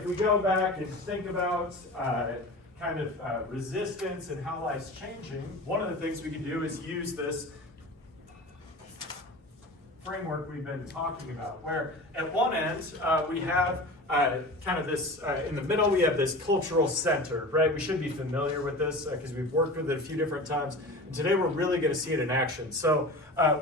if we go back and think about resistance and how life's changing, one of the things we can do is use this framework we've been talking about, where at one end we have in the middle we have this cultural center, right? We should be familiar with this because we've worked with it a few different times. And today we're really going to see it in action. So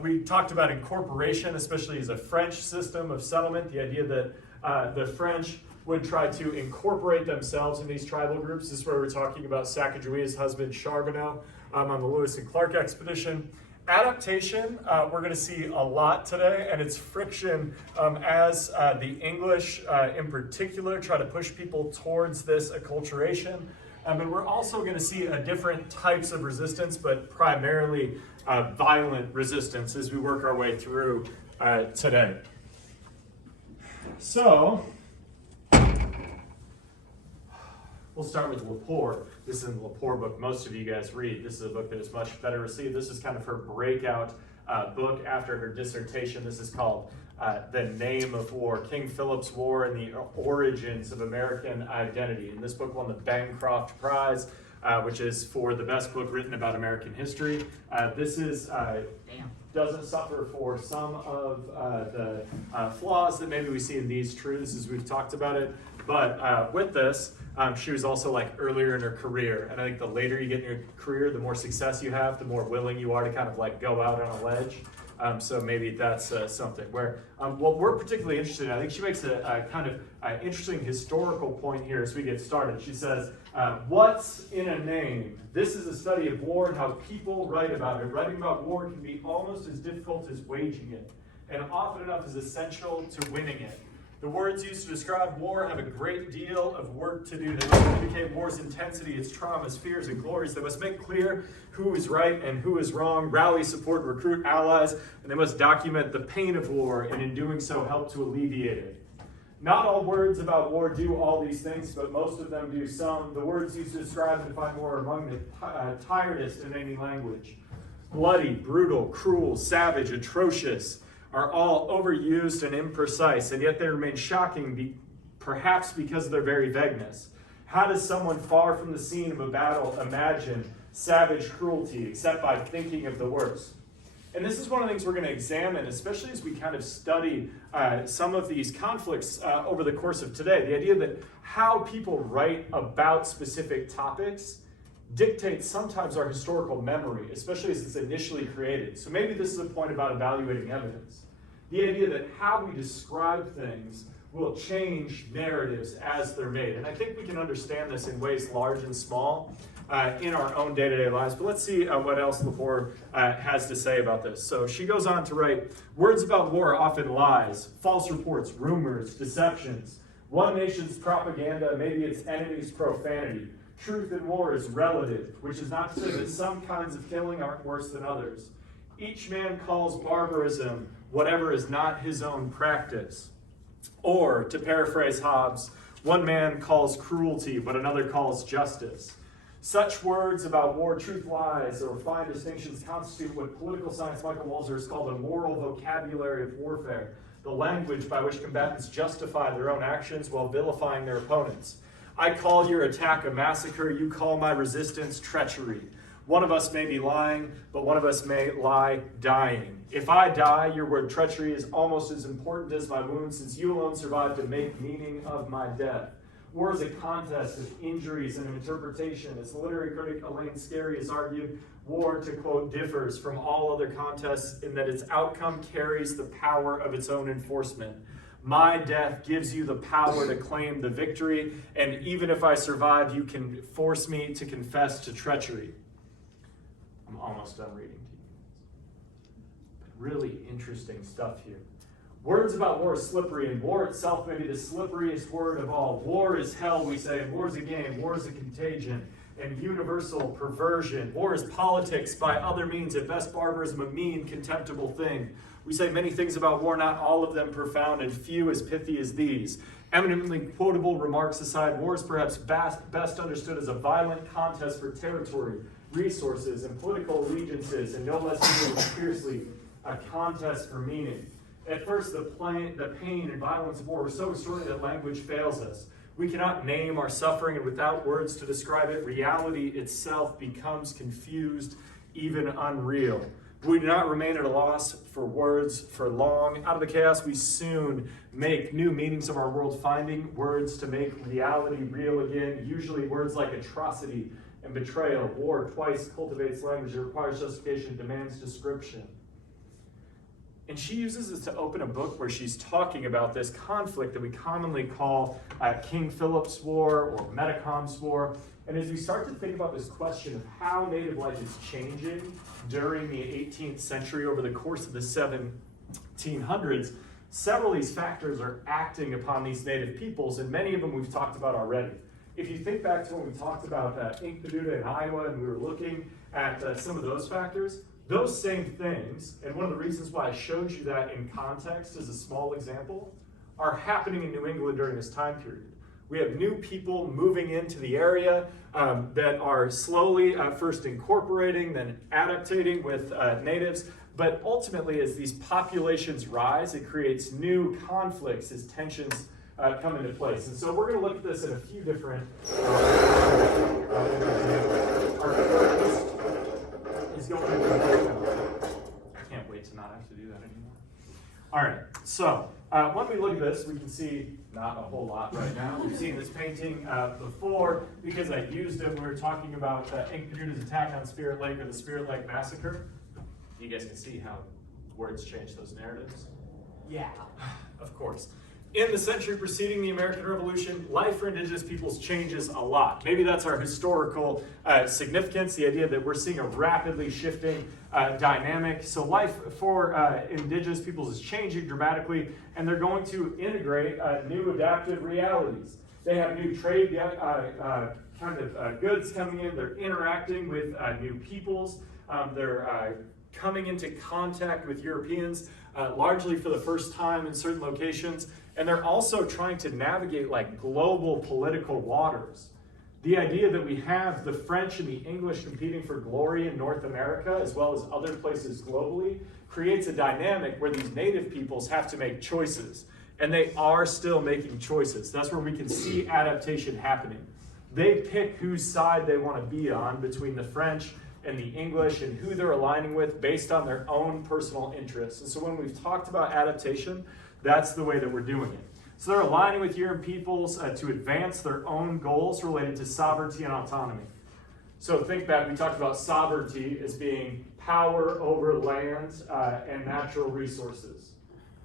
we talked about incorporation, especially as a French system of settlement, the idea that the French would try to incorporate themselves in these tribal groups. This is where we're talking about Sacagawea's husband Charbonneau on the Lewis and Clark expedition. Adaptation, we're going to see a lot today, and it's friction as the English in particular try to push people towards this acculturation. And we're also going to see different types of resistance, but primarily violent resistance as we work our way through today. So, we'll start with Lepore. This is the Lepore book most of you guys read. This is a book that is much better received. This is kind of her breakout book after her dissertation. This is called The Name of War, King Philip's War and the Origins of American Identity. And this book won the Bancroft Prize, which is for the best book written about American history. This is doesn't suffer for some of the flaws that maybe we see in these truths as we've talked about it. But with this, she was also earlier in her career. And I think the later you get in your career, the more success you have, the more willing you are to kind of go out on a ledge. So maybe that's something where what we're particularly interested in, I think she makes a interesting historical point here as we get started. She says, what's in a name? This is a study of war and how people write about it. Writing about war can be almost as difficult as waging it, and often enough is essential to winning it. The words used to describe war have a great deal of work to do. They must communicate war's intensity, its traumas, fears, and glories. They must make clear who is right and who is wrong, rally, support, recruit allies, and they must document the pain of war, and in doing so, help to alleviate it. Not all words about war do all these things, but most of them do some. The words used to describe and define war are among the tiredest in any language. Bloody, brutal, cruel, savage, atrocious are all overused and imprecise, and yet they remain shocking, perhaps because of their very vagueness. How does someone far from the scene of a battle imagine savage cruelty except by thinking of the worst? And this is one of the things we're going to examine, especially as we kind of study some of these conflicts over the course of today. The idea that how people write about specific topics dictates sometimes our historical memory, especially as it's initially created. So maybe this is a point about evaluating evidence. The idea that how we describe things will change narratives as they're made. And I think we can understand this in ways large and small in our own day-to-day lives. But let's see what else Lepore has to say about this. So she goes on to write, words about war are often lies, false reports, rumors, deceptions. One nation's propaganda may be its enemy's profanity. Truth in war is relative, which is not to say that some kinds of killing aren't worse than others. Each man calls barbarism whatever is not his own practice. Or, to paraphrase Hobbes, one man calls cruelty what another calls justice. Such words about war, truth, lies, or fine distinctions constitute what political science Michael Walzer has called a moral vocabulary of warfare, the language by which combatants justify their own actions while vilifying their opponents. I call your attack a massacre, you call my resistance treachery. One of us may be lying, but one of us may lie dying. If I die, your word treachery is almost as important as my wound, since you alone survived to make meaning of my death. War is a contest of injuries and interpretation. As the literary critic Elaine Scarry has argued, war, to quote, differs from all other contests in that its outcome carries the power of its own enforcement. My death gives you the power to claim the victory, and even if I survive, you can force me to confess to treachery. I'm almost done reading to you. But really interesting stuff here. Words about war are slippery, and war itself may be the slipperiest word of all. War is hell, we say. War is a game. War is a contagion and universal perversion. War is politics by other means, at best barbarism, a mean, contemptible thing. We say many things about war, not all of them profound, and few as pithy as these. Eminently quotable remarks aside, war is perhaps best understood as a violent contest for territory, resources, and political allegiances, and no less fiercely, a contest for meaning. At first, the pain and violence of war were so extraordinary that language fails us. We cannot name our suffering, and without words to describe it, reality itself becomes confused, even unreal. We do not remain at a loss for words for long. Out of the chaos, we soon make new meanings of our world, finding words to make reality real again. Usually words like atrocity and betrayal. War twice cultivates language. It requires justification, demands description. And she uses this to open a book where she's talking about this conflict that we commonly call King Philip's War or Metacom's War. And as we start to think about this question of how native life is changing during the 18th century over the course of the 1700s, several of these factors are acting upon these native peoples, and many of them we've talked about already. If you think back to when we talked about Inkpaducah in Iowa and we were looking at some of those factors, those same things, and one of the reasons why I showed you that in context as a small example, are happening in New England during this time period. We have new people moving into the area that are slowly first incorporating, then adaptating with natives. But ultimately, as these populations rise, it creates new conflicts as tensions come into place. And so we're going to look at this in a few different our first is going to I can't wait to not have to do that anymore. All right, so when we look at this, we can see not a whole lot right now. We've seen this painting before because I used it when we were talking about Inkpaducah's attack on Spirit Lake or the Spirit Lake Massacre. You guys can see how words change those narratives. Yeah. Of course. In the century preceding the American Revolution, life for indigenous peoples changes a lot. Maybe that's our historical significance, the idea that we're seeing a rapidly shifting dynamic. So life for indigenous peoples is changing dramatically, and they're going to integrate new adaptive realities. They have new trade goods coming in. They're interacting with new peoples. They're coming into contact with Europeans largely for the first time in certain locations. And they're also trying to navigate like global political waters. The idea that we have the French and the English competing for glory in North America as well as other places globally creates a dynamic where these native peoples have to make choices. And they are still making choices. That's where we can see adaptation happening. They pick whose side they want to be on between the French and the English and who they're aligning with based on their own personal interests. And so when we've talked about adaptation, that's the way that we're doing it. So they're aligning with European peoples to advance their own goals related to sovereignty and autonomy. So think back, we talked about sovereignty as being power over land and natural resources.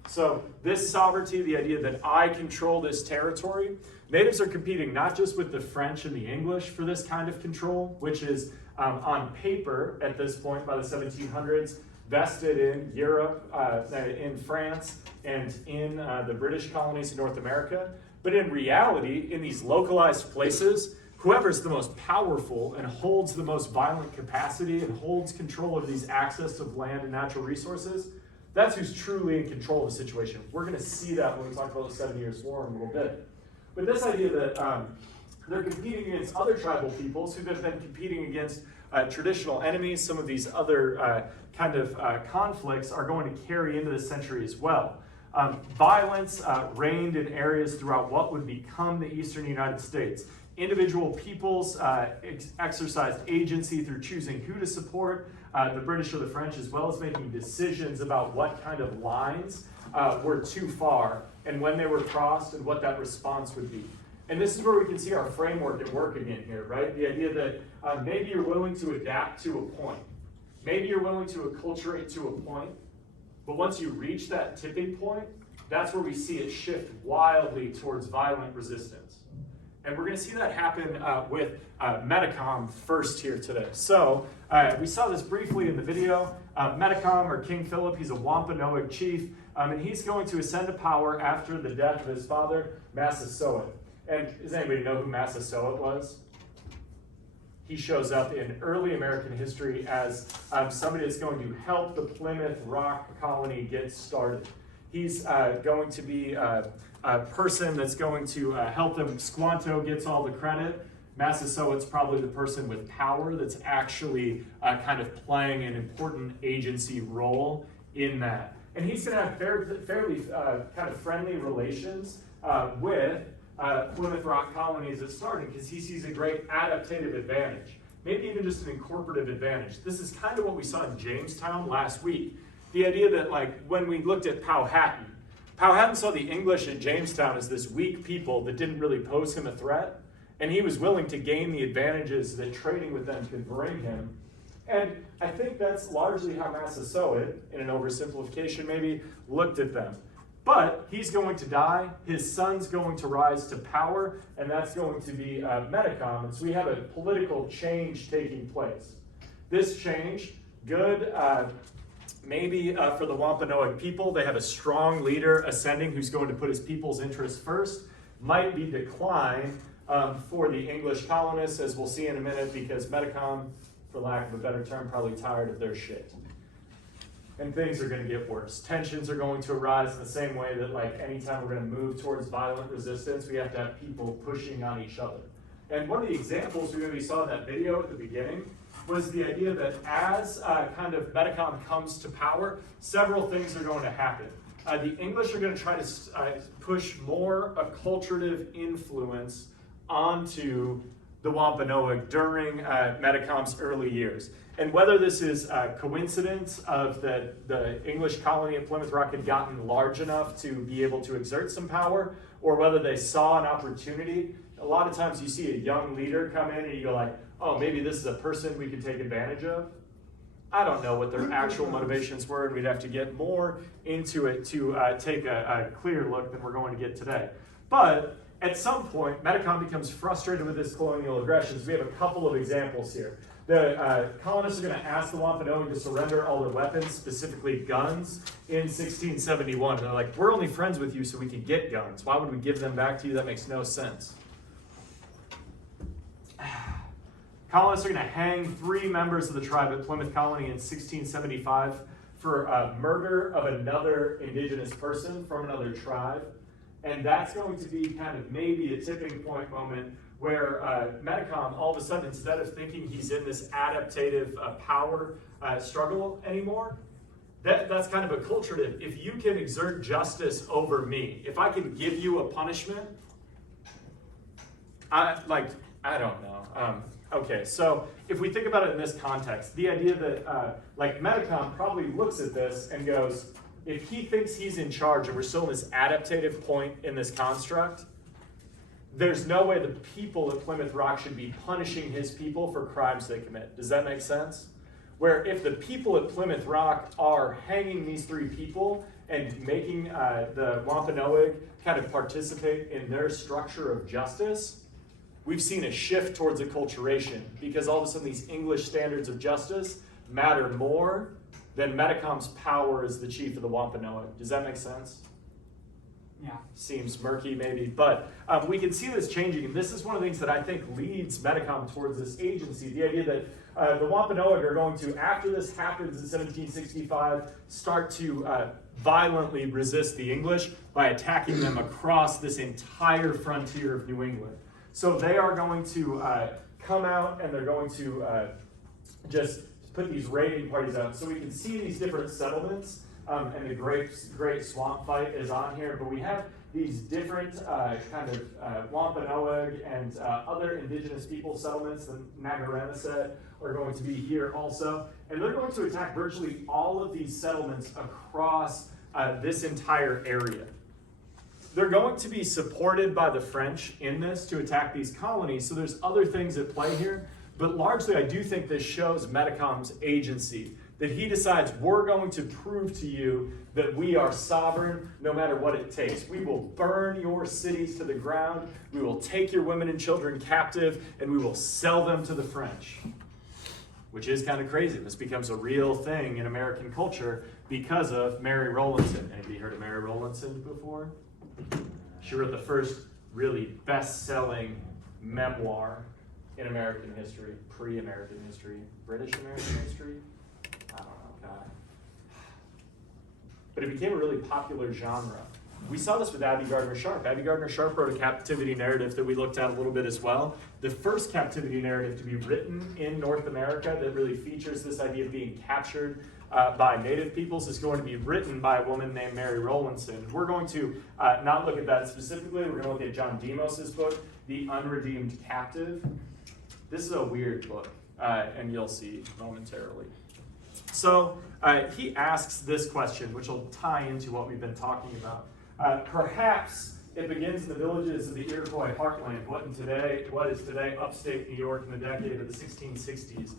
So this sovereignty, the idea that I control this territory, natives are competing not just with the French and the English for this kind of control, which is on paper at this point by the 1700s, vested in Europe, in France, and in the British colonies in North America. But in reality, in these localized places, whoever's the most powerful and holds the most violent capacity and holds control of these access of land and natural resources, that's who's truly in control of the situation. We're going to see that when we talk about the 7 Years' War in a little bit. But this idea that they're competing against other tribal peoples who have been competing against traditional enemies, some of these other conflicts are going to carry into this century as well. Violence reigned in areas throughout what would become the eastern United States. Individual peoples exercised agency through choosing who to support, the British or the French, as well as making decisions about what kind of lines were too far and when they were crossed and what that response would be. And this is where we can see our framework at work again here, right? The idea that maybe you're willing to adapt to a point. Maybe you're willing to acculturate to a point, but once you reach that tipping point, that's where we see it shift wildly towards violent resistance. And we're going to see that happen with Metacom first here today. So we saw this briefly in the video. Metacom, or King Philip, he's a Wampanoag chief, and he's going to ascend to power after the death of his father, Massasoit. And does anybody know who Massasoit was? He shows up in early American history as somebody that's going to help the Plymouth Rock colony get started. He's going to be a person that's going to help them. Squanto gets all the credit. Massasoit's probably the person with power that's actually kind of playing an important agency role in that. And he's going to have fairly kind of friendly relations with Plymouth Rock colonies is starting because he sees a great adaptative advantage, maybe even just an incorporative advantage. This is kind of what we saw in Jamestown last week. The idea that, like, when we looked at Powhatan saw the English at Jamestown as this weak people that didn't really pose him a threat, and he was willing to gain the advantages that trading with them could bring him. And I think that's largely how Massasoit, in an oversimplification maybe, looked at them. But he's going to die, his son's going to rise to power, and that's going to be Metacom. And so we have a political change taking place. This change, good, maybe for the Wampanoag people, they have a strong leader ascending who's going to put his people's interests first. Might be decline for the English colonists, as we'll see in a minute, because Metacom, for lack of a better term, probably tired of their shit. And things are going to get worse. Tensions are going to arise in the same way that, like, anytime we're going to move towards violent resistance, we have to have people pushing on each other. And one of the examples we saw in that video at the beginning was the idea that as kind of Metacom comes to power, several things are going to happen. The English are going to try to push more acculturative influence onto the Wampanoag during Metacom's early years. And whether this is a coincidence of that the English colony at Plymouth Rock had gotten large enough to be able to exert some power, or whether they saw an opportunity. A lot of times you see a young leader come in and you go like, oh, maybe this is a person we could take advantage of. I don't know what their actual motivations were, and we'd have to get more into it to take a clear look than we're going to get today. But at some point, Metacom becomes frustrated with this colonial aggression. So we have a couple of examples here. The colonists are going to ask the Wampanoag to surrender all their weapons, specifically guns, in 1671. And they're like, we're only friends with you so we can get guns. Why would we give them back to you? That makes no sense. Colonists are going to hang 3 members of the tribe at Plymouth Colony in 1675 for murder of another indigenous person from another tribe. And that's going to be kind of maybe a tipping point moment where Metacom, all of a sudden, instead of thinking he's in this adaptative power struggle anymore, that's kind of acculturative. If you can exert justice over me, if I can give you a punishment, I don't know. Okay, so if we think about it in this context, the idea that like Metacom probably looks at this and goes, if he thinks he's in charge and we're still in this adaptative point in this construct, there's no way the people at Plymouth Rock should be punishing his people for crimes they commit. Does that make sense? Where if the people at Plymouth Rock are hanging these 3 people and making the Wampanoag kind of participate in their structure of justice, we've seen a shift towards acculturation because all of a sudden these English standards of justice matter more than Metacom's power as the chief of the Wampanoag. Does that make sense? Yeah. Seems murky maybe, but we can see this changing, and this is one of the things that I think leads Metacom towards this agency, the idea that the Wampanoag are going to, after this happens in 1765, start to violently resist the English by attacking them across this entire frontier of New England. So they are going to come out and they're going to just put these raiding parties out. So we can see these different settlements. And the Great Swamp Fight is on here, but we have these different kind of Wampanoag and other indigenous people settlements. The Nagaranaset are going to be here also, and they're going to attack virtually all of these settlements across this entire area. They're going to be supported by the French in this to attack these colonies, so there's other things at play here, but largely I do think this shows Metacom's agency. That he decides, we're going to prove to you that we are sovereign no matter what it takes. We will burn your cities to the ground, we will take your women and children captive, and we will sell them to the French. Which is kind of crazy. This becomes a real thing in American culture because of Mary Rowlandson. Anybody heard of Mary Rowlandson before? She wrote the first really best-selling memoir in American history, pre-American history, British American history. I don't know, God. But it became a really popular genre We saw this with Abby Gardner-Sharp. Abby Gardner-Sharp wrote a captivity narrative that we looked at a little bit as well. The first captivity narrative to be written in North America that really features this idea of being captured by native peoples is going to be written by a woman named Mary Rowlandson. We're going to not look at that specifically. We're going to look at John Demos's book, The Unredeemed Captive. This is a weird book, and you'll see momentarily. So he asks this question, which will tie into what we've been talking about. Perhaps it begins in the villages of the Iroquois heartland, what is today upstate New York in the decade of the 1660s.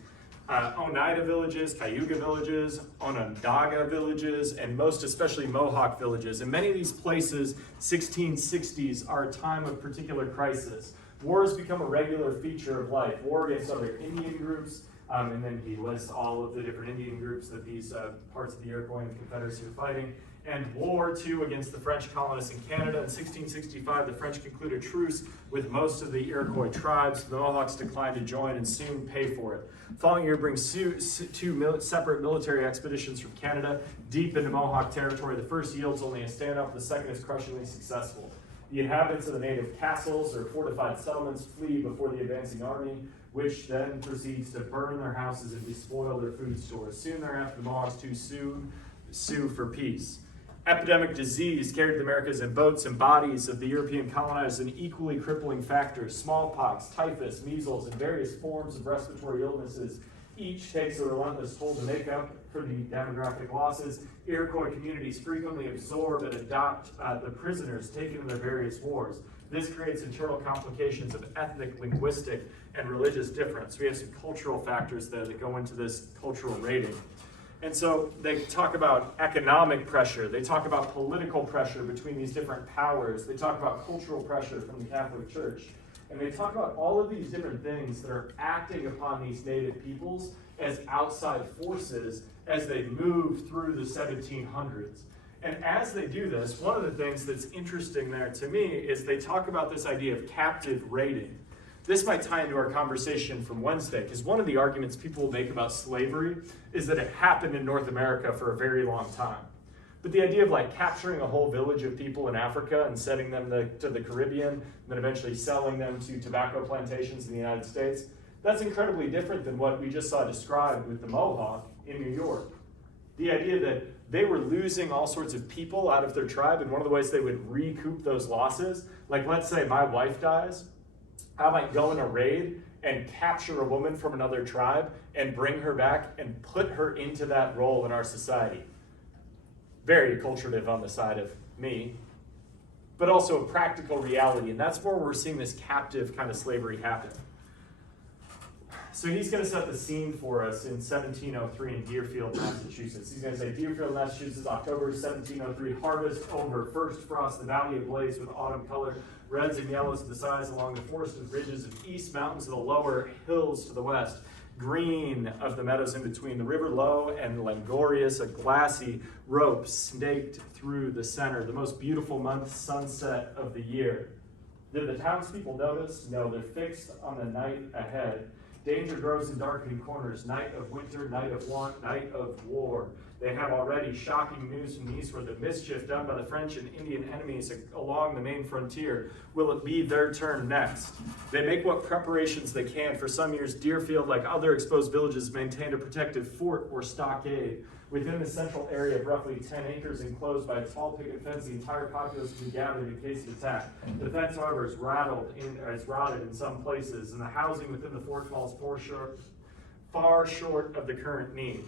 Oneida villages, Cayuga villages, Onondaga villages, and most especially Mohawk villages. In many of these places, 1660s are a time of particular crisis. War has become a regular feature of life. War against other Indian groups, and then he lists all of the different Indian groups that these parts of the Iroquois and the Confederacy are fighting. And war, too, against the French colonists in Canada. In 1665, the French concluded truce with most of the Iroquois tribes. The Mohawks declined to join and soon pay for it. The following year brings two separate military expeditions from Canada deep into Mohawk territory. The first yields only a standoff, the second is crushingly successful. The inhabitants of the native castles or fortified settlements flee before the advancing army, which then proceeds to burn their houses and despoil their food stores. Soon thereafter, the Mohawks too sue for peace. Epidemic disease carried the Americas in boats and bodies of the European colonizers in equally crippling factors. Smallpox, typhus, measles, and various forms of respiratory illnesses each takes a relentless toll to make up for the demographic losses. Iroquois communities frequently absorb and adopt the prisoners taken in their various wars. This creates internal complications of ethnic, linguistic, and religious difference. We have some cultural factors there that go into this cultural rating. And so they talk about economic pressure. They talk about political pressure between these different powers. They talk about cultural pressure from the Catholic Church. And they talk about all of these different things that are acting upon these native peoples as outside forces as they move through the 1700s. And as they do this, one of the things that's interesting there to me is they talk about this idea of captive raiding. This might tie into our conversation from Wednesday, because one of the arguments people will make about slavery is that it happened in North America for a very long time. But the idea of like capturing a whole village of people in Africa and sending them to the Caribbean, and then eventually selling them to tobacco plantations in the United States, that's incredibly different than what we just saw described with the Mohawk in New York. The idea that they were losing all sorts of people out of their tribe, and one of the ways they would recoup those losses, like let's say my wife dies, I might go in a raid and capture a woman from another tribe and bring her back and put her into that role in our society. Very acculturative on the side of me, but also a practical reality. And that's where we're seeing this captive kind of slavery happen. So he's going to set the scene for us in 1703 in Deerfield, Massachusetts. He's going to say, Deerfield, Massachusetts, October 1703, harvest over, first frost, the valley ablaze with autumn color, reds and yellows to the sides along the forested ridges of east mountains to the lower hills to the west, green of the meadows in between, the river low and languorous, a glassy rope snaked through the center, the most beautiful month sunset of the year. Did the townspeople notice? No, they're fixed on the night ahead. Danger grows in darkening corners, night of winter, night of want, night of war. They have already shocking news from the east where the mischief done by the French and Indian enemies along the main frontier. Will it be their turn next? They make what preparations they can. For some years, Deerfield, like other exposed villages, maintained a protective fort or stockade. Within the central area of roughly 10 acres enclosed by a tall picket fence, the entire populace can be gathered in case of attack. The fence, however, is rotted in some places, and the housing within the fort falls far short of the current need.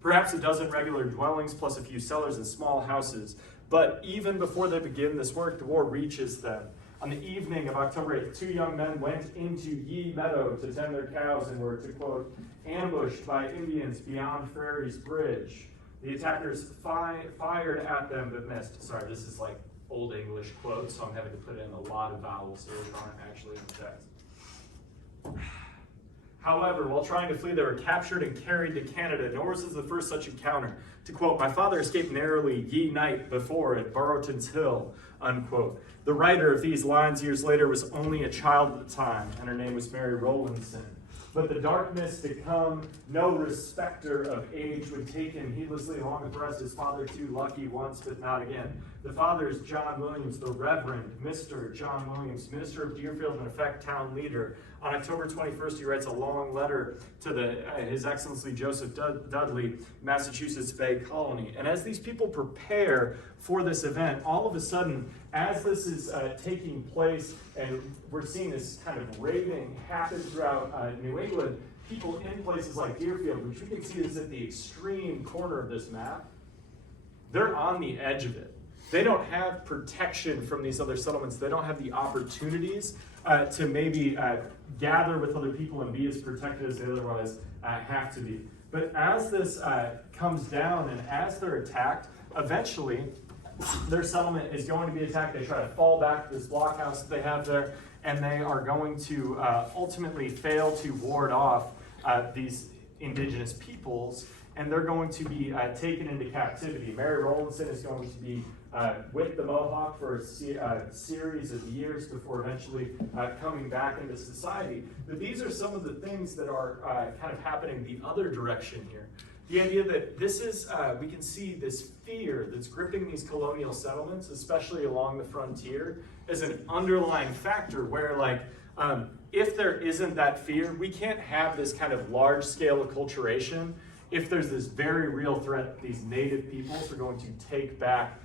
Perhaps a dozen regular dwellings plus a few cellars and small houses. But even before they begin this work, the war reaches them. On the evening of October 8th, two young men went into Yee Meadow to tend their cows and were, to quote, ambushed by Indians beyond Frary's Bridge. The attackers fired at them but missed. Sorry, this is like Old English quotes, so I'm having to put in a lot of vowels here that aren't actually in the text. However, while trying to flee, they were captured and carried to Canada, nor was this the first such encounter. To quote, my father escaped narrowly ye night before at Burrowton's Hill, unquote. The writer of these lines years later was only a child at the time, and her name was Mary Rowlandson. But the darkness to come, no respecter of age, would take him heedlessly along with the rest, his father too lucky once, but not again. The father is John Williams, the Reverend Mr. John Williams, minister of Deerfield and effect town leader. On October 21st, he writes a long letter to His Excellency Joseph Dudley, Massachusetts Bay Colony. And as these people prepare for this event, all of a sudden, as this is taking place, and we're seeing this kind of raiding happen throughout New England, people in places like Deerfield, which we can see is at the extreme corner of this map, they're on the edge of it. They don't have protection from these other settlements. They don't have the opportunities to maybe gather with other people and be as protected as they otherwise have to be. But as this comes down and as they're attacked, eventually their settlement is going to be attacked. They try to fall back to this blockhouse that they have there, and they are going to ultimately fail to ward off these indigenous peoples, and they're going to be taken into captivity. Mary Rowlandson is going to be with the Mohawk for a series of years before eventually coming back into society. But these are some of the things that are kind of happening the other direction here. The idea that this is, we can see this fear that's gripping these colonial settlements, especially along the frontier, as an underlying factor where, like, if there isn't that fear, we can't have this kind of large-scale acculturation if there's this very real threat that these native peoples are going to take back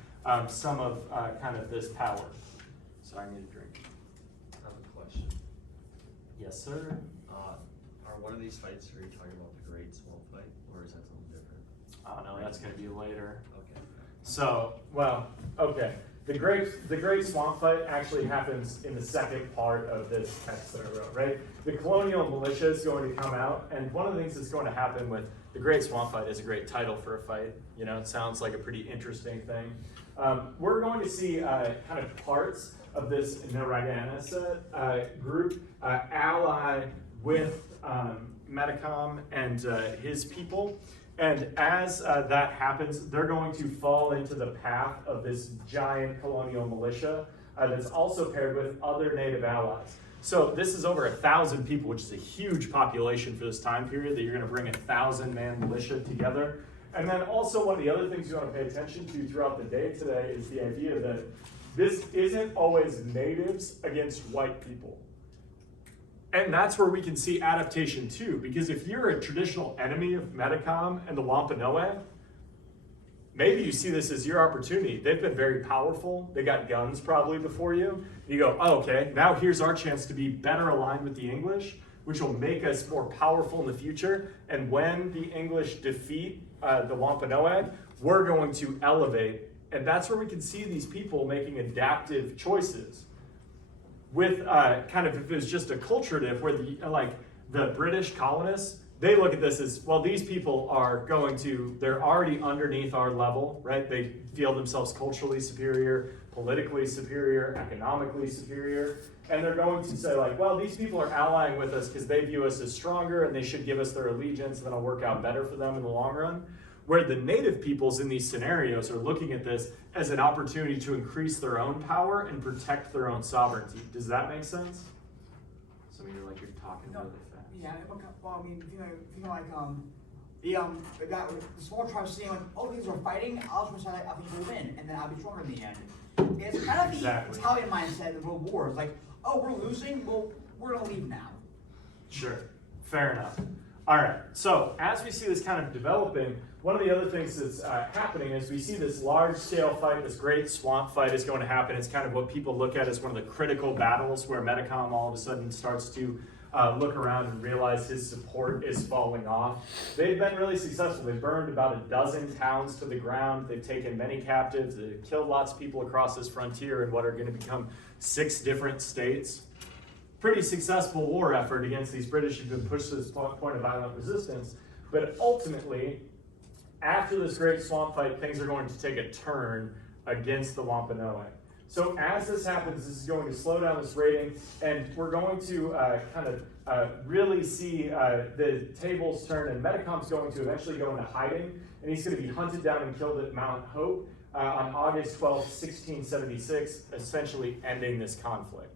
some of kind of this power. Sorry, I need a drink. I have a question. Yes, sir. Are one of these fights, are you talking about the Great Swamp Fight, or is that something different? Oh no, that's going to be later. Okay. So, well, okay. The Great Swamp Fight actually happens in the second part of this text that I wrote, right? The colonial militia is going to come out, and one of the things that's going to happen with the Great Swamp Fight is a great title for a fight. You know, it sounds like a pretty interesting thing. We're going to see kind of parts of this Narragansett group ally with Metacom and his people. And as that happens, they're going to fall into the path of this giant colonial militia that's also paired with other native allies. So this is over 1,000 people, which is a huge population for this time period, that you're going to bring 1,000-man militia together. And then also one of the other things you want to pay attention to throughout the day today is the idea that this isn't always natives against white people. And that's where we can see adaptation too, because if you're a traditional enemy of Metacom and the Wampanoag, maybe you see this as your opportunity. They've been very powerful. They got guns probably before you. You go, oh, okay, now here's our chance to be better aligned with the English, which will make us more powerful in the future. And when the English defeat the Wampanoag, we're going to elevate. And that's where we can see these people making adaptive choices. With kind of, if it was just acculturative, where the British colonists, they look at this as, well, these people are they're already underneath our level, right? They feel themselves culturally superior, politically superior, economically superior, and they're going to say like, well, these people are allying with us because they view us as stronger and they should give us their allegiance and that'll work out better for them in the long run. Where the native peoples in these scenarios are looking at this as an opportunity to increase their own power and protect their own sovereignty. Does that make sense? Some of you are like, you're talking really fast. Yeah, well, I mean, the small tribes saying like, oh, these are fighting, I'll just decide I think we'll win, and then I'll be stronger in the end. It's kind of the Italian mindset of world wars, like, oh, we're losing, well, we're gonna leave now. Sure, fair enough. All right, so as we see this kind of developing, one of the other things that's happening is we see this large-scale fight, this great swamp fight is going to happen. It's kind of what people look at as one of the critical battles where Metacom all of a sudden starts to look around and realize his support is falling off. They've been really successful. They've burned about a dozen towns to the ground. They've taken many captives. They've killed lots of people across this frontier in what are going to become 6 different states. Pretty successful war effort against these British who've been pushed to this point of violent resistance. But ultimately, after this great swamp fight, things are going to take a turn against the Wampanoag. So as this happens, this is going to slow down this raiding, and we're going to really see the tables turn, and Metacom's going to eventually go into hiding, and he's going to be hunted down and killed at Mount Hope on August 12, 1676, essentially ending this conflict.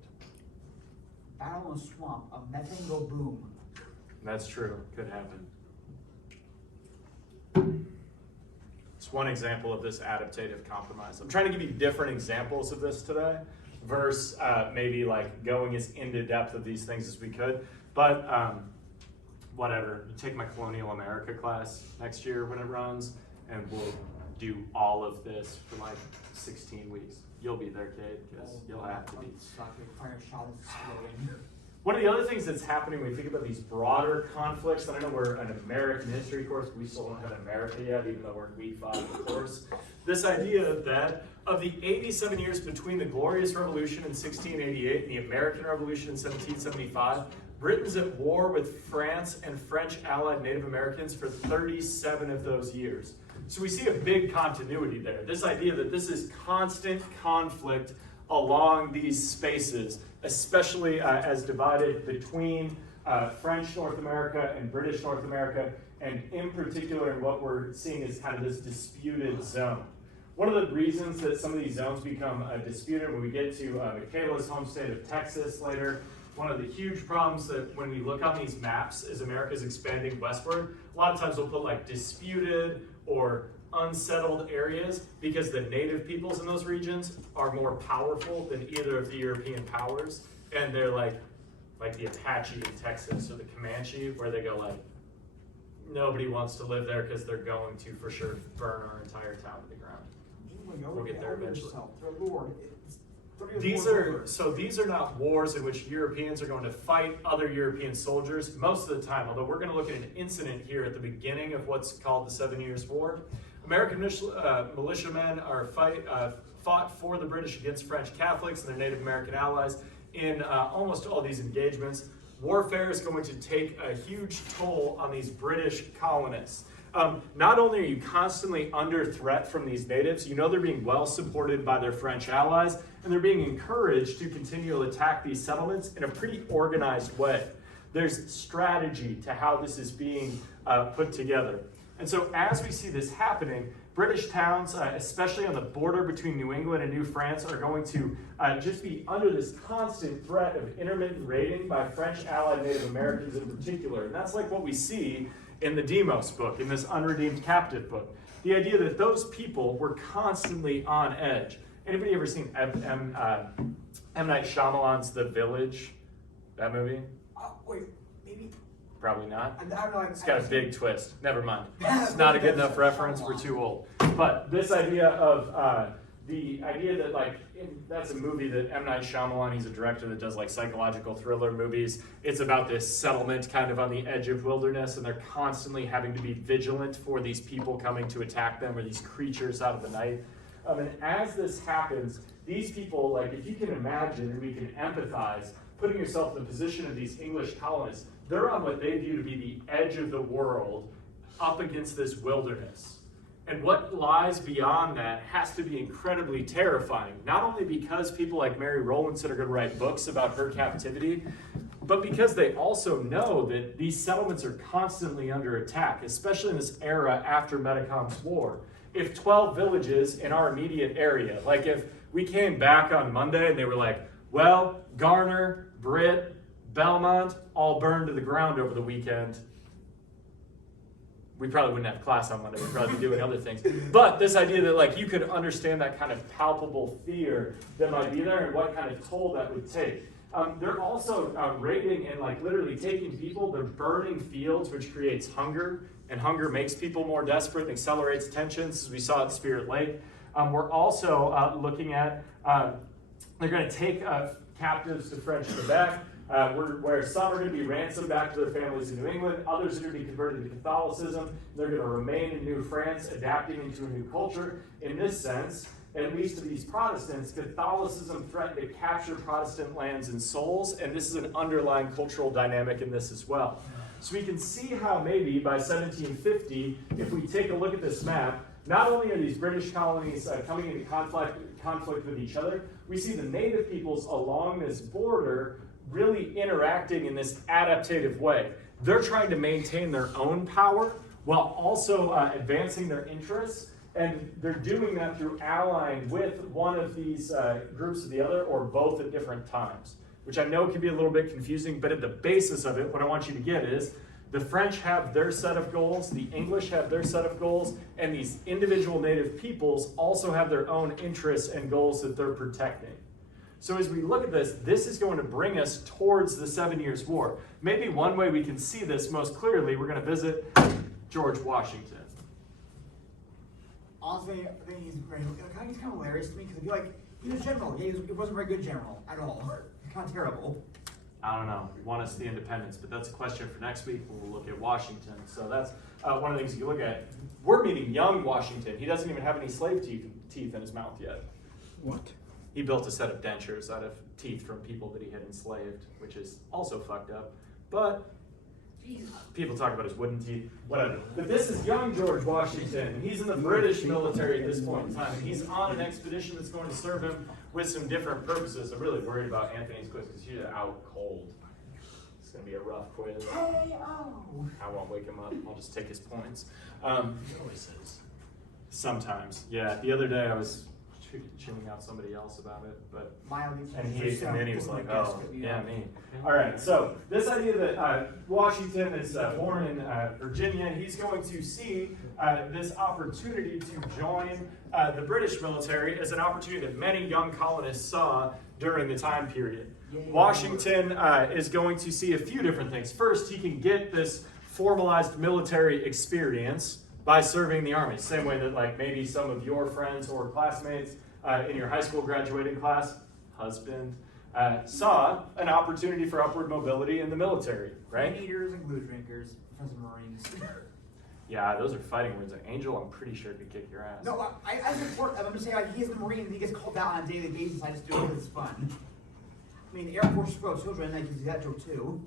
Battle in the swamp, a methane go boom. That's true, could happen. It's one example of this adaptative compromise. I'm trying to give you different examples of this today, versus maybe like going as into depth of these things as we could. But whatever, you take my Colonial America class next year when it runs, and we'll do all of this for like 16 weeks. You'll be there, Cade, because you'll have to be. One of the other things that's happening when we think about these broader conflicts, and I know we're an American history course, we still don't have America yet, even though we're in week 5 of the course. This idea that of the 87 years between the Glorious Revolution in 1688 and the American Revolution in 1775, Britain's at war with France and French allied Native Americans for 37 of those years. So we see a big continuity there. This idea that this is constant conflict along these spaces, especially as divided between French North America and British North America, and in particular in what we're seeing as kind of this disputed zone. One of the reasons that some of these zones become disputed, when we get to Michaela's home state of Texas later, one of the huge problems that when we look on these maps as America is expanding westward, a lot of times we'll put like disputed or unsettled areas because the native peoples in those regions are more powerful than either of the European powers. And they're like the Apache in Texas or the Comanche, where they go like, nobody wants to live there because they're going to for sure burn our entire town to the ground. We'll get there eventually. These are not wars in which Europeans are going to fight other European soldiers most of the time, although we're going to look at an incident here at the beginning of what's called the 7 Years' War. American militiamen are fought for the British against French Catholics and their Native American allies in almost all these engagements. Warfare is going to take a huge toll on these British colonists. Not only are you constantly under threat from these natives, you know they're being well supported by their French allies, and they're being encouraged to continue to attack these settlements in a pretty organized way. There's strategy to how this is being put together. And so as we see this happening, British towns, especially on the border between New England and New France, are going to just be under this constant threat of intermittent raiding by French allied Native Americans in particular. And that's like what we see in the Demos book, in this Unredeemed Captive book. The idea that those people were constantly on edge. Anybody ever seen M. Night Shyamalan's The Village? That movie? Wait, maybe. Probably not. I don't know. It's got a big twist. Never mind. It's not a good enough reference. We're too old. But this idea of the idea that that's a movie that M. Night Shyamalan, he's a director that does like psychological thriller movies. It's about this settlement kind of on the edge of wilderness, and they're constantly having to be vigilant for these people coming to attack them, or these creatures out of the night. And as this happens, these people, like if you can imagine and we can empathize, putting yourself in the position of these English colonists, they're on what they view to be the edge of the world up against this wilderness. And what lies beyond that has to be incredibly terrifying, not only because people like Mary Rowlandson are going to write books about her captivity, but because they also know that these settlements are constantly under attack, especially in this era after Metacom's War. If 12 villages in our immediate area, like if we came back on Monday and they were like, well, Garner, Britt, Belmont all burned to the ground over the weekend, we probably wouldn't have class on Monday. We'd probably be doing other things. But this idea that like you could understand that kind of palpable fear that might be there and what kind of toll that would take. They're also raiding and like literally taking people. They're burning fields, which creates hunger, and hunger makes people more desperate and accelerates tensions, as we saw at Spirit Lake. We're also looking at they're going to take captives to French Quebec. Where some are going to be ransomed back to their families in New England, others are going to be converted to Catholicism. They're going to remain in New France, adapting into a new culture. In this sense, at least to these Protestants, Catholicism threatened to capture Protestant lands and souls, and this is an underlying cultural dynamic in this as well. So we can see how maybe by 1750, if we take a look at this map, not only are these British colonies coming into conflict with each other, we see the native peoples along this border really interacting in this adaptative way. They're trying to maintain their own power while also advancing their interests, and they're doing that through allying with one of these groups or the other, or both at different times, which I know can be a little bit confusing, but at the basis of it, what I want you to get is The French have their set of goals, the English have their set of goals, and these individual native peoples also have their own interests and goals that they're protecting. So as we look at this, this is going to bring us towards the 7 Years' War. Maybe one way we can see this most clearly, we're going to visit George Washington. Honestly, I think he's great. He's kind of hilarious to me because I feel like he was a general. He wasn't a very good general at all. Kind of terrible. I don't know, won us the independence, but that's a question for next week when we'll look at Washington. So that's one of the things you can look at. We're meeting young Washington. He doesn't even have any slave teeth in his mouth yet. What? He built a set of dentures out of teeth from people that he had enslaved, which is also fucked up. But people talk about his wooden teeth, whatever. But this is young George Washington. He's in the British military at this point in time. He's on an expedition that's going to serve him with some different purposes. I'm really worried about Anthony's quiz because he's out cold. It's going to be a rough quiz. I won't wake him up. I'll just take his points. He always says. Sometimes. Yeah, the other day I was chewing out somebody else about it, but and then he was like, "Oh, yeah, me." All right, so this idea that Washington is born in Virginia, he's going to see this opportunity to join the British military as an opportunity that many young colonists saw during the time period. Washington is going to see a few different things. First, he can get this formalized military experience by serving the army. Same way that like maybe some of your friends or classmates in your high school graduating class, husband, saw an opportunity for upward mobility in the military, right? Eaters and glue drinkers, friends of Marines. Yeah, those are fighting words. Angel, I'm pretty sure could kick your ass. No, I support. I'm just saying, like, he's the Marine. He gets called out on a daily basis. I just do it because it's fun. I mean, the Air Force spoiled children. I can do that joke too.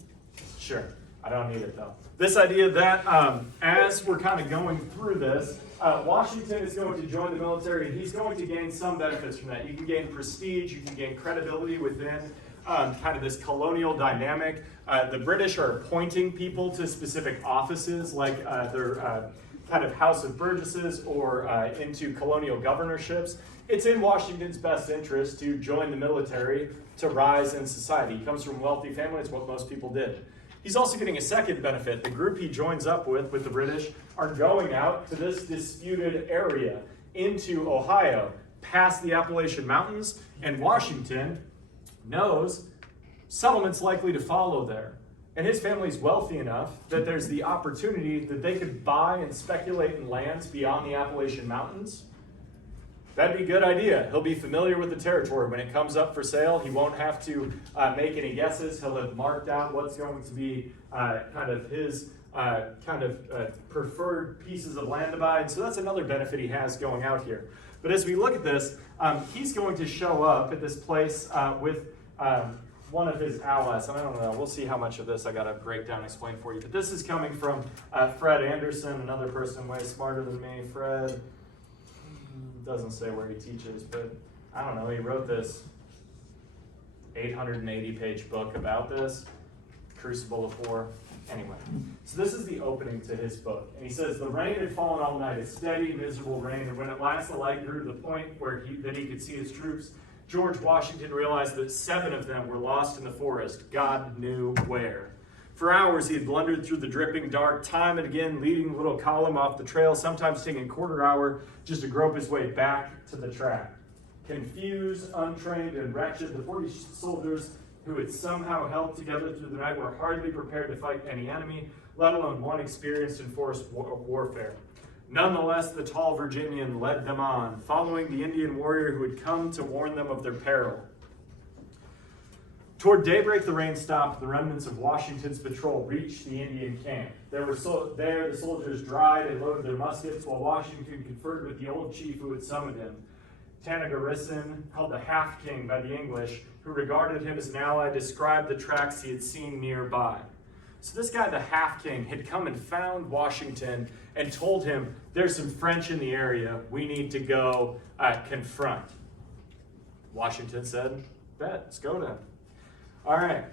Sure. I don't need it though. This idea that as we're kind of going through this, Washington is going to join the military and he's going to gain some benefits from that. You can gain prestige, you can gain credibility within kind of this colonial dynamic. The British are appointing people to specific offices like their kind of House of Burgesses or into colonial governorships. It's in Washington's best interest to join the military to rise in society. He comes from a wealthy family, it's what most people did. He's also getting a second benefit. The group he joins up with the British, are going out to this disputed area into Ohio, past the Appalachian Mountains, and Washington knows settlements likely to follow there. And his family's wealthy enough that there's the opportunity that they could buy and speculate in lands beyond the Appalachian Mountains. That'd be a good idea. He'll be familiar with the territory. When it comes up for sale, he won't have to make any guesses. He'll have marked out what's going to be kind of his preferred pieces of land to buy. And so that's another benefit he has going out here. But as we look at this, he's going to show up at this place with one of his allies. And I don't know, we'll see how much of this I got to break down and explain for you. But this is coming from Fred Anderson, another person way smarter than me. Fred doesn't say where he teaches, but I don't know, he wrote this 880-page book about this, Crucible of War. Anyway, so this is the opening to his book. And he says, the rain had fallen all night, a steady, miserable rain, and when at last the light grew to the point where he could see his troops, George Washington realized that 7 of them were lost in the forest, God knew where. For hours he had blundered through the dripping dark, time and again leading the little column off the trail, sometimes taking a quarter hour just to grope his way back to the track. Confused, untrained, and wretched, the 40 soldiers who had somehow held together through the night were hardly prepared to fight any enemy, let alone one experienced in forest warfare. Nonetheless, the tall Virginian led them on, following the Indian warrior who had come to warn them of their peril. Toward daybreak, the rain stopped. The remnants of Washington's patrol reached the Indian camp. There, the soldiers dried and loaded their muskets, while Washington conferred with the old chief who had summoned him. Tanagarisson, called the Half-King by the English, who regarded him as an ally, described the tracks he had seen nearby. So this guy, the Half-King, had come and found Washington and told him, there's some French in the area, we need to go confront. Washington said, bet, let's go to him. All right,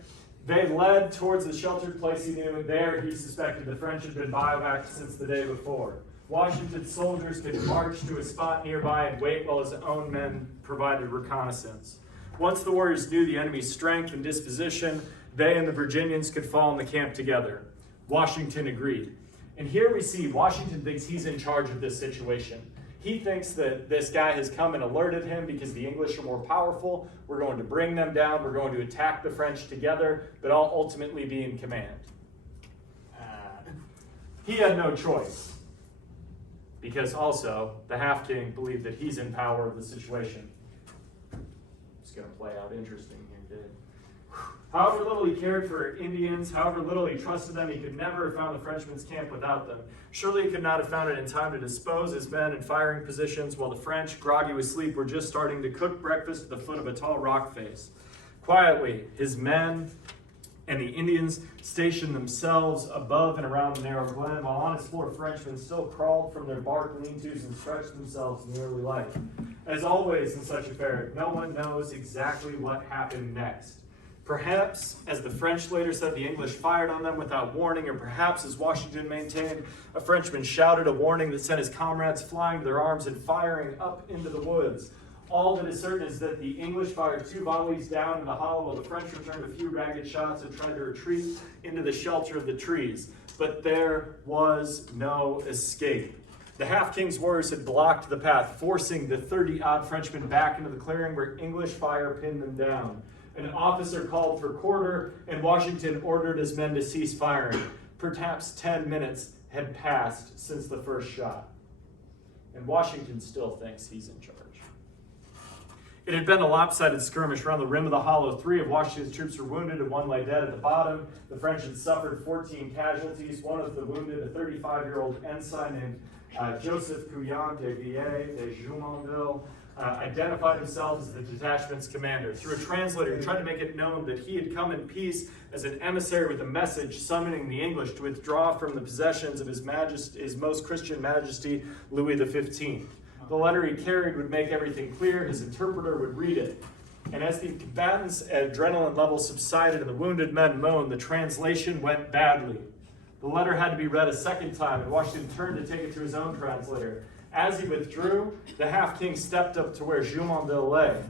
they led towards the sheltered place he knew. There, he suspected the French had been bivouacked since the day before. Washington's soldiers could march to a spot nearby and wait while his own men provided reconnaissance. Once the warriors knew the enemy's strength and disposition, they and the Virginians could fall in the camp together. Washington agreed. And here we see Washington thinks he's in charge of this situation. He thinks that this guy has come and alerted him because the English are more powerful. We're going to bring them down. We're going to attack the French together, but I'll ultimately be in command. He had no choice, because also the half-king believed that he's in power of the situation. It's going to play out interesting here, dude. However little he cared for Indians, however little he trusted them, he could never have found the Frenchmen's camp without them. Surely he could not have found it in time to dispose his men in firing positions while the French, groggy with sleep, were just starting to cook breakfast at the foot of a tall rock face. Quietly, his men and the Indians stationed themselves above and around the narrow glen, while on its floor Frenchmen still crawled from their bark lean-tos and stretched themselves in the early light. As always in such affair, no one knows exactly what happened next. Perhaps, as the French later said, the English fired on them without warning, or perhaps, as Washington maintained, a Frenchman shouted a warning that sent his comrades flying to their arms and firing up into the woods. All that is certain is that the English fired 2 volleys down in the hollow, while the French returned a few ragged shots and tried to retreat into the shelter of the trees. But there was no escape. The half-king's warriors had blocked the path, forcing the 30-odd Frenchmen back into the clearing where English fire pinned them down. An officer called for quarter, and Washington ordered his men to cease firing. Perhaps 10 minutes had passed since the first shot. And Washington still thinks he's in charge. It had been a lopsided skirmish around the rim of the hollow. 3 of Washington's troops were wounded and 1 lay dead at the bottom. The French had suffered 14 casualties. One of the wounded, a 35-year-old ensign named Joseph Couillon de Villiers de Jumonville, identified himself as the detachment's commander. Through a translator, he tried to make it known that he had come in peace as an emissary with a message summoning the English to withdraw from the possessions of His Most Christian Majesty, Louis XV. The letter he carried would make everything clear. His interpreter would read it. And as the combatants' adrenaline levels subsided and the wounded men moaned, the translation went badly. The letter had to be read a second time, and Washington turned to take it to his own translator. As he withdrew, the half-king stepped up to where Jumonville lay.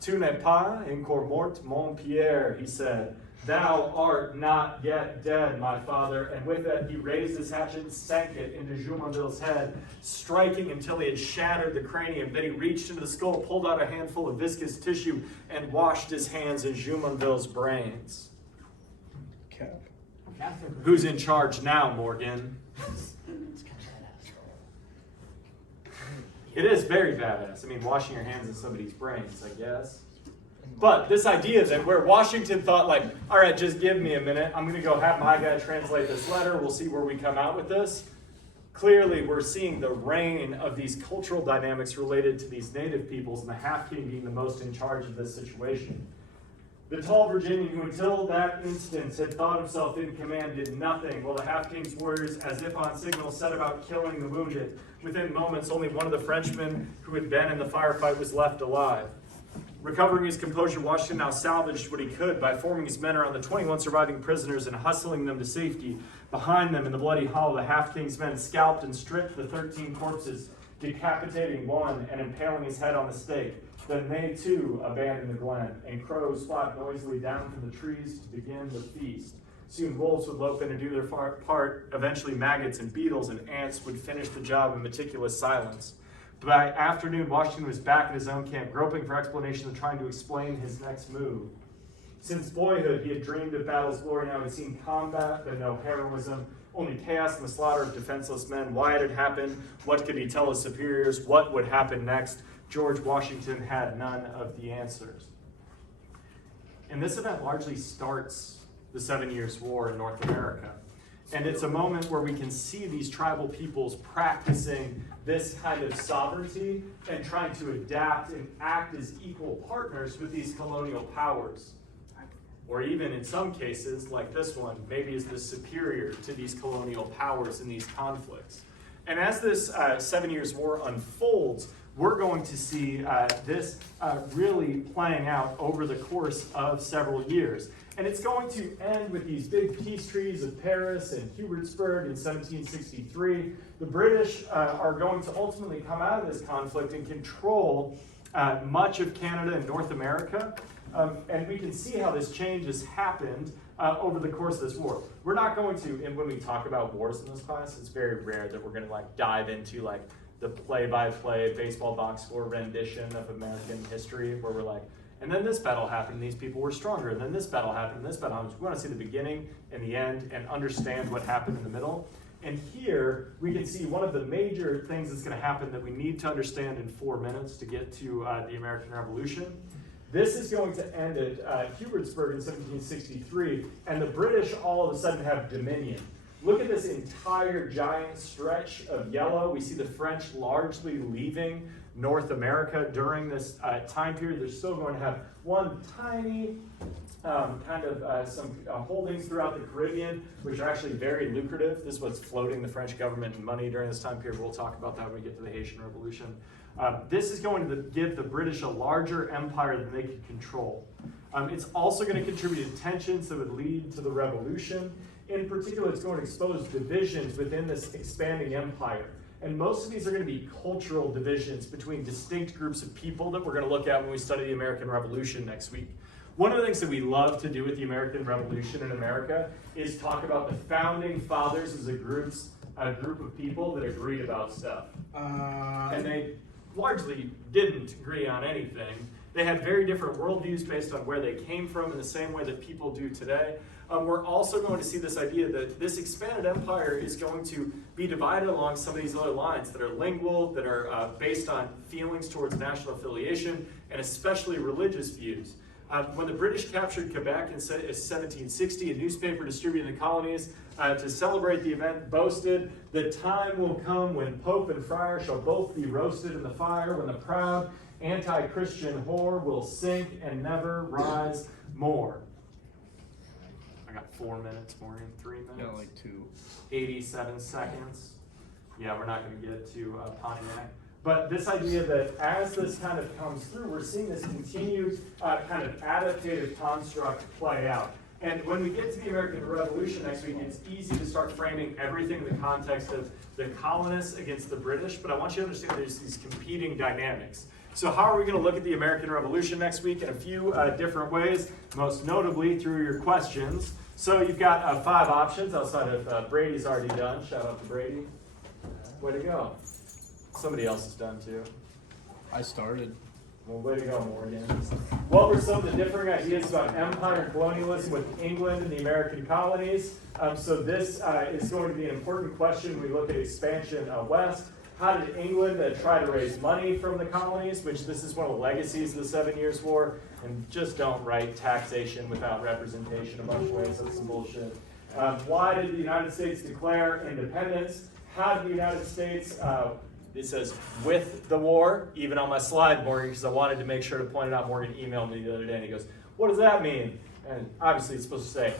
Tu n'es pas encore mort, mon Pierre, he said. Thou art not yet dead, my father. And with that, he raised his hatchet and sank it into Jumonville's head, striking until he had shattered the cranium. Then he reached into the skull, pulled out a handful of viscous tissue, and washed his hands in Jumonville's brains. Who's in charge now, Morgan? It is very badass. I mean, washing your hands in somebody's brains, I guess. But this idea that where Washington thought like, all right, just give me a minute. I'm going to go have my guy translate this letter. We'll see where we come out with this. Clearly, we're seeing the reign of these cultural dynamics related to these native peoples and the half-king being the most in charge of this situation. The tall Virginian, who until that instance had thought himself in command, did nothing, while the half-king's warriors, as if on signal, set about killing the wounded. Within moments, only one of the Frenchmen who had been in the firefight was left alive. Recovering his composure, Washington now salvaged what he could by forming his men around the 21 surviving prisoners and hustling them to safety. Behind them, in the bloody hollow, the half-king's men scalped and stripped the 13 corpses, decapitating one and impaling his head on the stake. Then they, too, abandoned the glen, and crows flopped noisily down from the trees to begin the feast. Soon wolves would lope in and do their part. Eventually maggots and beetles and ants would finish the job in meticulous silence. By afternoon, Washington was back in his own camp, groping for explanation and trying to explain his next move. Since boyhood, he had dreamed of battle's glory. Now he had seen combat, but no heroism, only chaos and the slaughter of defenseless men. Why it had happened? What could he tell his superiors? What would happen next? George Washington had none of the answers. And this event largely starts the 7 Years' War in North America. And it's a moment where we can see these tribal peoples practicing this kind of sovereignty and trying to adapt and act as equal partners with these colonial powers. Or even in some cases, like this one, maybe as the superior to these colonial powers in these conflicts. And as this 7 Years' War unfolds, we're going to see this really playing out over the course of several years. And it's going to end with these big peace treaties of Paris and Hubertsburg in 1763. The British are going to ultimately come out of this conflict and control much of Canada and North America. And we can see how this change has happened over the course of this war. We're not going to, and when we talk about wars in this class, it's very rare that we're going to like dive into like the play-by-play baseball box score rendition of American history, where we're like, and then this battle happened, these people were stronger, and then this battle happened, and this battle happened. We want to see the beginning and the end and understand what happened in the middle. And here we can see one of the major things that's going to happen that we need to understand in 4 minutes to get to the American Revolution. This is going to end at Hubertsburg in 1763, and the British all of a sudden have dominion. Look at this entire giant stretch of yellow. We see the French largely leaving North America during this time period. They're still going to have one tiny some holdings throughout the Caribbean, which are actually very lucrative. This was floating the French government in money during this time period. We'll talk about that when we get to the Haitian Revolution. This is going to give the British a larger empire than they could control. It's also going to contribute to tensions that would lead to the revolution. In particular, it's going to expose divisions within this expanding empire. And most of these are going to be cultural divisions between distinct groups of people that we're going to look at when we study the American Revolution next week. One of the things that we love to do with the American Revolution in America is talk about the founding fathers as a group of people that agreed about stuff. And they largely didn't agree on anything. They had very different worldviews based on where they came from in the same way that people do today. We're also going to see this idea that this expanded empire is going to be divided along some of these other lines that are lingual, that are based on feelings towards national affiliation, and especially religious views. When the British captured Quebec in 1760, a newspaper distributed in the colonies to celebrate the event boasted, "The time will come when Pope and Friar shall both be roasted in the fire, when the proud anti-Christian whore will sink and never rise more." I got 4 minutes, Morgan, 3 minutes? No, like 2. 87 seconds. Yeah, we're not going to get to Pontiac. But this idea that as this kind of comes through, we're seeing this continued kind of adaptive construct play out. And when we get to the American Revolution next week, it's easy to start framing everything in the context of the colonists against the British, but I want you to understand there's these competing dynamics. So how are we going to look at the American Revolution next week? In a few different ways, most notably through your questions. So you've got 5 options outside of Brady's already done. Shout out to Brady. Way to go. Somebody else is done too. I started. Well, way to go, Morgan. What were some of the differing ideas about empire and colonialism with England and the American colonies? So this is going to be an important question when we look at expansion west. How did England try to raise money from the colonies, which this is one of the legacies of the 7 Years' War, and just don't write taxation without representation a bunch of ways. That's some bullshit. Why did the United States declare independence? How did the United States... It says with the war, even on my slide, Morgan, because I wanted to make sure to point it out. Morgan emailed me the other day and he goes, "What does that mean?" And obviously it's supposed to say,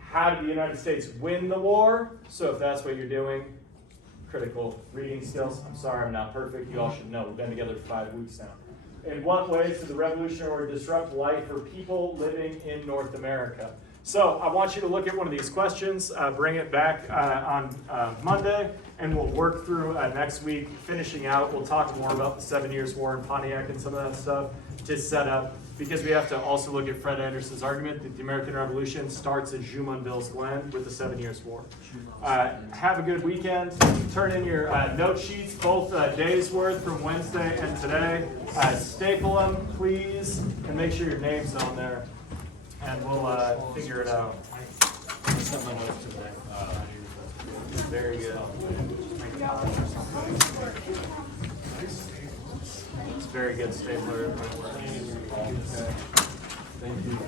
how did the United States win the war? So if that's what you're doing, critical reading skills. I'm sorry, I'm not perfect. You all should know. We've been together for 5 weeks now. In what ways did the Revolutionary War disrupt life for people living in North America? So I want you to look at one of these questions, bring it back on Monday, and we'll work through next week, finishing out. We'll talk more about the 7 Years' War in Pontiac and some of that stuff to set up, because we have to also look at Fred Anderson's argument that the American Revolution starts at Jumonville's Glen with the 7 Years' War. Have a good weekend. Turn in your note sheets, both days worth from Wednesday and today. Staple them, please, and make sure your name's on there. And we'll figure it out. Very good. It's very good stapler. Thank you.